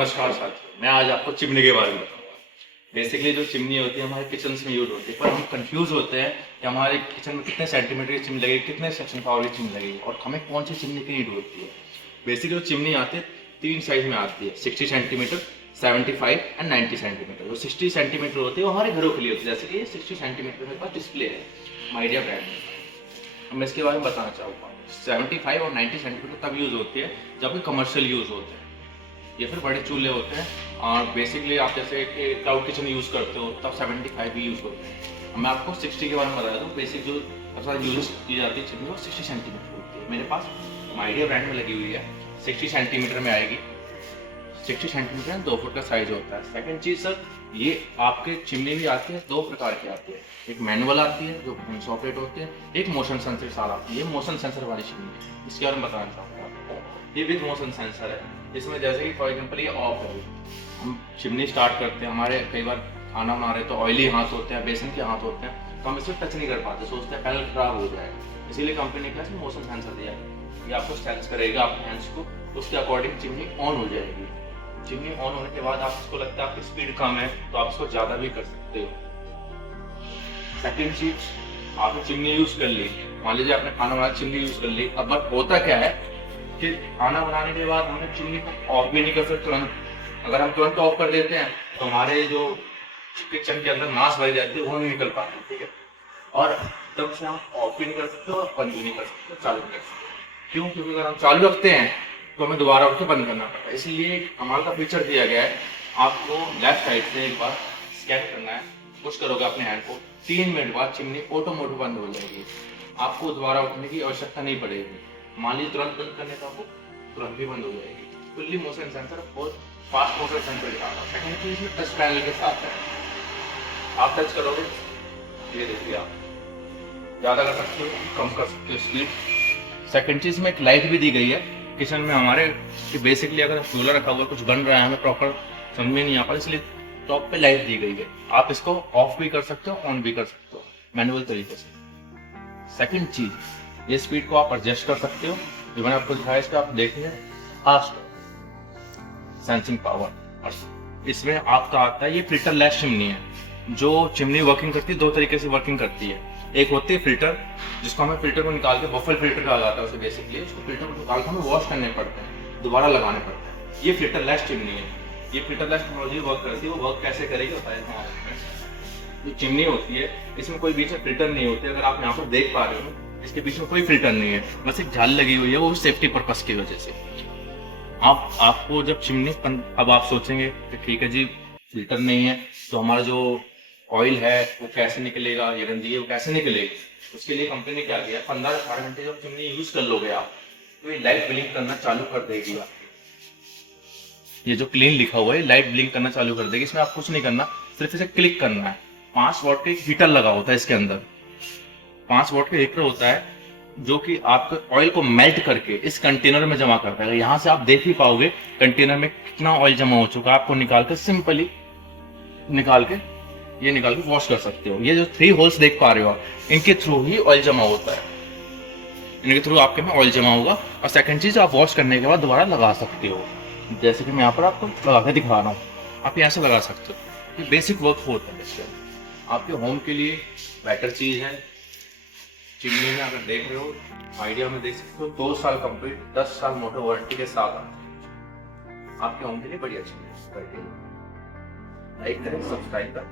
नमस्कार साथियों, मैं आज आपको चिमनी के बारे में बताऊंगा। बेसिकली जो चिमनी होती है हमारे किचन में यूज होती है, पर हम कंफ्यूज होते हैं कि हमारे किचन में कितने सेंटीमीटर की चिमनी लगेगी, कितने सेक्शन पावर की चिमनी लगेगी और हमें कौन सी चिमनी की नीड होती है। बेसिकली जो चिमनी आती है तीन साइज में आती है, 60 सेंटीमीटर, 75 एंड 90 सेंटीमीटर। जो 60 सेंटीमीटर होती है वो हमारे घरों के लिए होती है, जैसे कि ये 60 सेंटीमीटर मेरे पास डिस्प्ले है माइडिया ब्रांड में। मैं इसके बारे में बताना चाहूँगा। 75 और 90 सेंटीमीटर तब यूज़ होती है जब कमर्शियल यूज़ होते हैं या फिर बड़े चूल्हे होते हैं। और बेसिकली आप जैसे कि क्लाउड किचन यूज़ करते हो तब 75 भी यूज़ होते हैं। मैं आपको 60 के बारे में बता दूँ। बेसिक जो सबसे ज़्यादा यूज की जाती है चिमनी वो 60 सेंटीमीटर होती है। मेरे पास माइडिया ब्रांड में लगी हुई है, 60 सेंटीमीटर में आएगी। 60 सेंटीमीटर 2 फुट का साइज होता है। सेकंड चीज़ सर, ये आपके चिमनी भी आती है, दो प्रकार की आती है। एक मैनुअल आती है जो हैंड्स ऑपरेट होती है, एक मोशन सेंसर के साथ आती है। ये मोशन सेंसर वाली चिमनी है, इसके बारे में बताना चाहूँगा आपको। ये विद मोशन सेंसर है। इसमें जैसे कि फॉर एग्जांपल ये ऑफ है, हम चिमनी स्टार्ट करते हैं, हमारे कई बार खाना बना रहे तो ऑयली हाथ होते हैं, बेसन के हाथ होते हैं, तो हम इसमें टच नहीं कर पाते, सोचते हैं पहले खराब हो जाएगा। इसीलिए कंपनी ने क्या इसमें मोशन सेंसर दिया है। ये आपको सेंस करेगा आपके हैंड्स को, उसके अकॉर्डिंग चिमनी ऑन हो जाएगी। चिमनी ऑन होने के बाद आप इसको लगता है आपकी स्पीड कम है तो आप इसको ज़्यादा भी कर सकते हो। सेकेंड चीज, आपने चिमनी यूज कर ली, मान लीजिए आपने खाना बनाया चिमनी यूज कर ली। अब बट होता क्या है कि खाना बनाने के बाद हमने चिमनी को ऑफ भी नहीं कर सकते तुरंत। अगर हम तुरंत ऑफ कर देते हैं तो हमारे जो किचन के अंदर मांस भरी जाती है वो नहीं निकल पाती, ठीक है। और तब से हम ऑफ भी नहीं कर सकते और बंद भी नहीं कर सकते, चालू नहीं कर सकते। क्यों? क्योंकि अगर हम चालू रखते हैं तो हमें दोबारा उठ के बंद करना पड़ता है। इसलिए कमाल का फीचर दिया गया है, आपको लेफ्ट साइड से एक बार स्कैन करना है, पुश करोगे अपने हैंड को, 3 मिनट बाद चिमनी ऑटोमेटिक बंद हो जाएगी। आपको दोबारा उठने की आवश्यकता नहीं पड़ेगी। मान लीजिए तुरंत बंद करने का आपको, तुरंत भी बंद हो जाएगी। फुल्ली मोशन सेंसर और फास्ट मोशन सेंसर दिखा रहा है। सेकंड चीज इसमें टच पैनल के साथ है, आप टच करोगे, ये देखिए आप ज़्यादा कर सकते हो, कम कर सकते हो स्पीड। सेकंड चीज में एक लाइट भी दी गई है किचन में हमारे, कि बेसिकली अगर चूल्हा रखा हुआ कुछ बन रहा है हमें प्रॉपर समझ में नहीं आ पा, इसलिए टॉप पे लाइट दी गई है। आप इसको ऑफ भी कर सकते हो, ऑन भी कर सकते हो मैनुअल तरीके से। सेकंड चीज, ये स्पीड को आप एडजस्ट कर सकते हो, जो मैंने आपको दिखाया इसका आप देखिए फास्ट सेंसिंग पावर। और इसमें आपका आता है ये फिल्टर लेस चिमनी है। जो चिमनी वर्किंग करती है दो तरीके से वर्किंग करती है। एक होती है फिल्टर, जिसको हमें फिल्टर को निकाल के बफल फिल्टर कहा जाता है उसे। बेसिकली उसको फिल्टर को निकाल के हमें वॉश करने पड़ते हैं, दोबारा लगाने पड़ते हैं। ये फिल्टर लेस चिमनी है। ये फिल्टर लेस टेक्नोलॉजी वर्क करती है। वो वर्क कैसे करेगी बताया। जो चिमनी होती है इसमें कोई बीच में फिल्टर नहीं होती, अगर आप यहाँ पर देख पा रहे हो इसके बीच में कोई फिल्टर नहीं है, बस एक जाली लगी हुई है, वो सेफ्टी पर्पस की वजह से। आपको जब चिमनी अब आप सोचेंगे कि ठीक है जी फिल्टर नहीं है तो हमारा जो ऑयल है वो कैसे निकलेगा, ये गंदगी है वो कैसे निकलेगी। उसके लिए कंपनी ने क्या किया, 15-18 घंटे जब चिमनी यूज कर लोगे आप तो ये लाइट ब्लिंक करना चालू कर देगी। ये जो क्लीन लिखा हुआ है लाइट ब्लिंक करना चालू कर देगी। इसमें आप कुछ नहीं करना, सिर्फ इसे क्लिक करना है। 5 वॉट का एक हीटर लगा होता है इसके अंदर, 5 वॉट का हीटर होता है जो कि आपके ऑयल को मेल्ट करके इस कंटेनर में जमा करता है। यहाँ से आप देख ही पाओगे कंटेनर में कितना ऑयल जमा हो चुका है। आपको निकाल कर सिंपली निकाल के वॉश कर सकते हो। ये जो 3 होल्स देख पा रहे हो आप, इनके थ्रू ही ऑयल जमा होता है, इनके थ्रू आपके में ऑयल जमा होगा। और सेकंड चीज, आप वॉश करने के बाद दोबारा लगा सकते हो, जैसे कि मैं यहाँ पर आपको लगा के दिखा रहा हूँ। आप यहाँ से लगा सकते हो। ये बेसिक वर्क होता है इसका, आपके होम के लिए बेटर चीज है। चिमनी में अगर देख रहे हो आइडिया में देख सकते हो 2 साल कंप्लीट, 10 साल मोटर वारंटी के साथ आते हैं। आपके होम के लिए बढ़िया चीज है। लाइक करें, सब्सक्राइब करें।